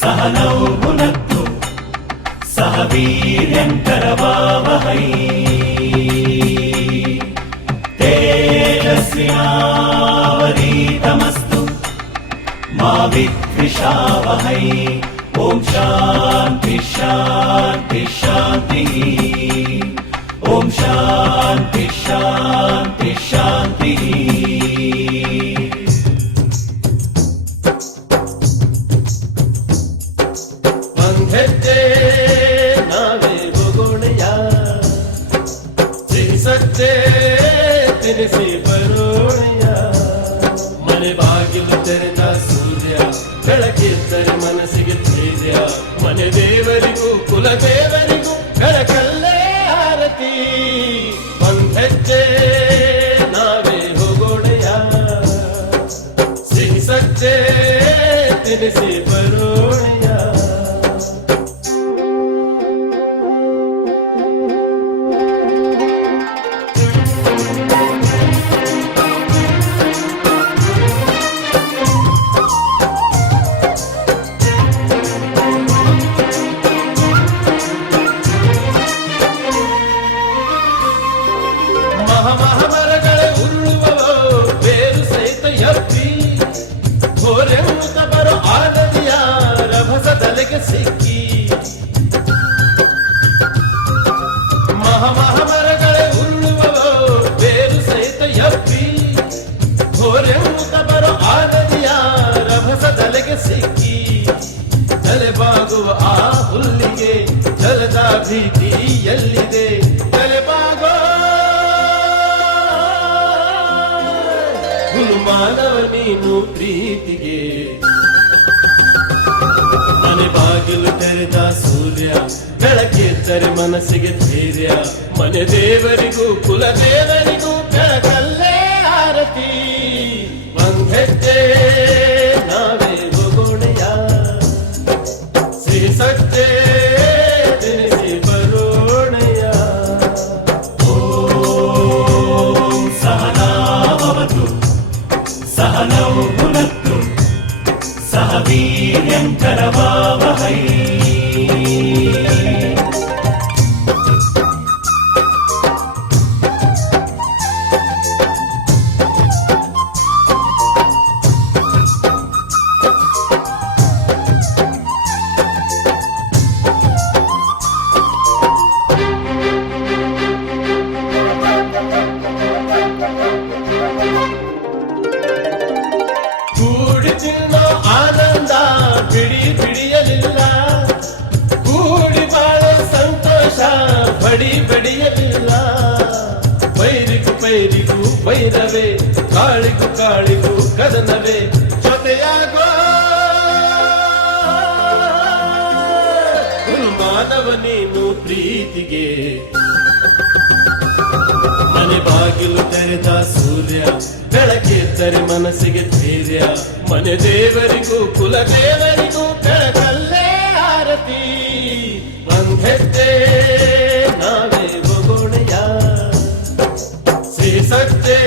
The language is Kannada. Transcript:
सहनौ भुनक्तु सह वीर्यङ्करवावहै तेजस्विनावधीतमस्तु मा विद्विषावहै। ॐ शान्ति शान्ति शान्तिः। ॐ शान्ति शान्ति शान्तिः। ಹೆಜ್ಜೆ ನಾವೇ ಬೊಗೋಣೆಯ ಸಿಹಿ ಸಜ್ಜೆ ತಿನಿಸಿ ಬರೋಣೆಯ ಮನೆ ಬಾಗಿಲು ತೆರೆದ ಸೂರ್ಯ ಬೆಳಕಿದ್ದರೆ ಮನಸ್ಸಿಗೆ ಧೈರ್ಯ ಮನೆ ದೇವರಿಗೂ ಕುಲ ದೇವರಿಗೂ ಬೆಳಕಲ್ಲೇ ಆರತಿ ಒಂದ್ ಹೆಜ್ಜೆ ನಾವೇ ಹೋಗೋಣೆಯ ಸಿಹಿ ಸಜ್ಜೆ ತಿನಿಸಿ ಬರೋಣೆಯ ಮರಗಳೇ ಉರುಳುವವೋ ಬೇರು ಸಹಿತ ಎಬ್ಬಿ ಘೋರೆಂಬುತ್ತ ಬರೋ ಆನದಿಯ ರಭಸ ತಲೆಗೆ ಸಿಕ್ಕಿ ಮರಗಳೇ ಉರುಳುವವೋ ಬೇರು ಸಹಿತ ಎಬ್ಬಿ ಘೋರೆಂಬುತ್ತ ಬರೋ ಆನದಿಯ ರಭಸ ತಲೆಗೆ ಸಿಕ್ಕಿ ತಲೆಬಾಗುವ ಆ ಹುಲ್ಲಿಗೆ ಜಲದ ಭೀತಿ ಎಲ್ಲಿದೆ ತಲೆಬಾಗೋ ಮಾನವ ನೀನು ಪ್ರೀತಿಗೆ ಮನೆ ಬಾಗಿಲು ತೆರೆದ ಸೂರ್ಯ ಬೆಳಕಿದ್ದರೆ ಮನಸ್ಸಿಗೆ ಧೈರ್ಯ ಮನೆ ದೇವರಿಗೂ ಕುಲ ದೇವರಿಗೂ ಬೆಳಕಲ್ಲೇ ಆರತಿ ಒಂದ್ ಹೆಜ್ಜೆ ನಾವೇ ಬೊಗೋಣೆಯ ಸಿಹಿ ಸಜ್ಜೆ ತಿನಿಸಿ ಬರೋಣೆಯ ಓಂ ಸಹನಾಭವತು सहनौ भुनक्तु सह वीर्यङ्करवावहै। ಕೂಡಿ ತಿನ್ನೋ ಆನಂದ ಬಿಡಿ ಬಿಡಿಯಲಿಲ್ಲ ಕೂಡಿ ಬಾಳೋ ಸಂತೋಷ ಬಡಿ ಬಡಿಯಲಿಲ್ಲ ಪೈರಿಗೂ ಪೈರಿಗೂ ಪೈರವೇ ಕಾಳಿಗೂ ಕಾಳಿಗೂ ಕದನವೇ ಜೊತೆಯಾಗೋ ಮಾನವ ನೀನು ಪ್ರೀತಿಗೆ ಮನೆ ಬಾಗಿಲು ತೆರೆದ ಸೂರ್ಯ ಬೆಳಕಿದ್ದರೆ ಮನಸ್ಸಿಗೆ ಧೈರ್ಯ ಮನೆ ದೇವರಿಗೂ ಕುಲ ದೇವರಿಗೂ ಬೆಳಕಲ್ಲೇ ಆರತಿ ಒಂದ್ ಹೆಜ್ಜೆ ನಾವೇ ಬೊಗೋಣೆಯ ಸಿಹಿ ಸಜ್ಜೆ